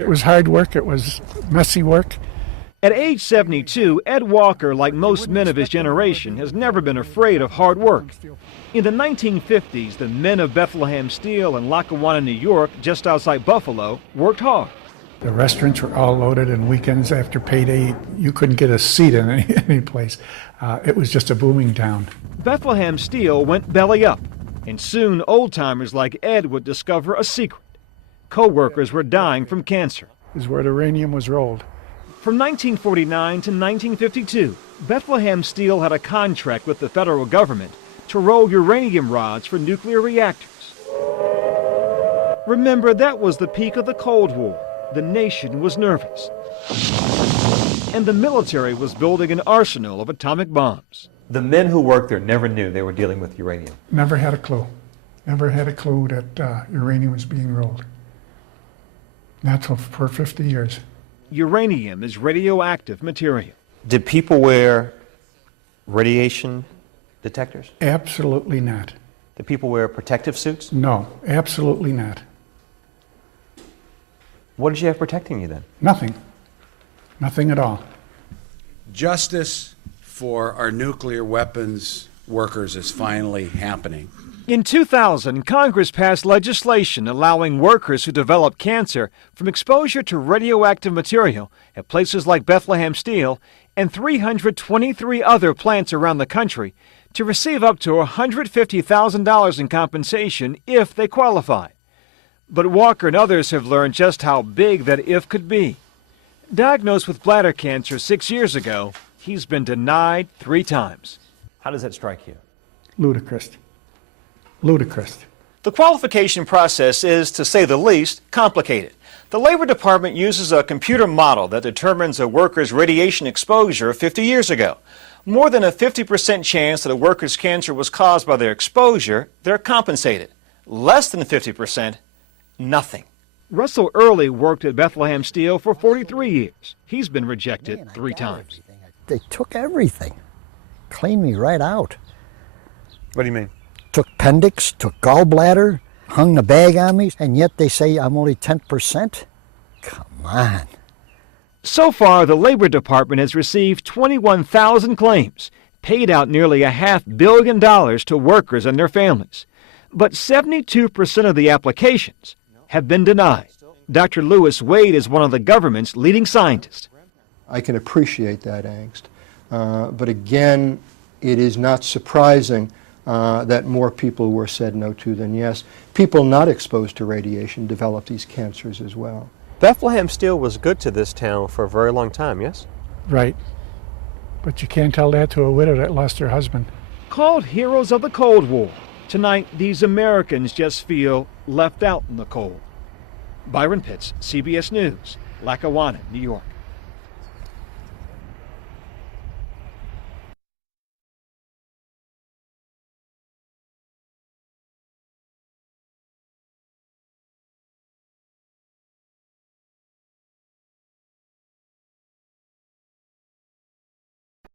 It was hard work. It was messy work. At age 72, Ed Walker, like most men of his generation, has never been afraid of hard work. In the 1950s, the men of Bethlehem Steel in Lackawanna, New York, just outside Buffalo, worked hard. The restaurants were all loaded, and weekends after payday, you couldn't get a seat in any place. It was just a booming town. Bethlehem Steel went belly up, and soon old-timers like Ed would discover a secret. Co-workers were dying from cancer. This is where the uranium was rolled. From 1949 to 1952, Bethlehem Steel had a contract with the federal government to roll uranium rods for nuclear reactors. Remember, that was the peak of the Cold War. The nation was nervous, and the military was building an arsenal of atomic bombs. The men who worked there never knew they were dealing with uranium. Never had a clue. Never had a clue that uranium was being rolled. That's for 50 years. Uranium is radioactive material. Did people wear radiation detectors? Absolutely not. Did people wear protective suits? No, absolutely not. What did you have protecting you then? Nothing. Nothing at all. Justice for our nuclear weapons workers is finally happening. In 2000, Congress passed legislation allowing workers who develop cancer from exposure to radioactive material at places like Bethlehem Steel and 323 other plants around the country to receive up to $150,000 in compensation if they qualify. But Walker and others have learned just how big that if could be. Diagnosed with bladder cancer 6 years ago, he's been denied 3 times. How does that strike you? Ludicrous. Ludicrous. The qualification process is, to say the least, complicated. The Labor Department uses a computer model that determines a worker's radiation exposure 50 years ago. More than a 50% chance that a worker's cancer was caused by their exposure, they're compensated. Less than 50%, nothing. Russell Early worked at Bethlehem Steel for 43 years. He's been rejected 3 times. They took everything, cleaned me right out. What do you mean? Took appendix, took gallbladder, hung the bag on me, and yet they say I'm only 10%? Come on. So far, the Labor Department has received 21,000 claims, paid out nearly $500 million to workers and their families. But 72% of the applications have been denied. Dr. Lewis Wade is one of the government's leading scientists. I can appreciate that angst. But again, it is not surprising that more people were said no to than yes. People not exposed to radiation develop these cancers as well. Bethlehem Steel was good to this town for a very long time, yes? Right. But you can't tell that to a widow that lost her husband. Called heroes of the Cold War, tonight these Americans just feel left out in the cold. Byron Pitts, CBS News, Lackawanna, New York.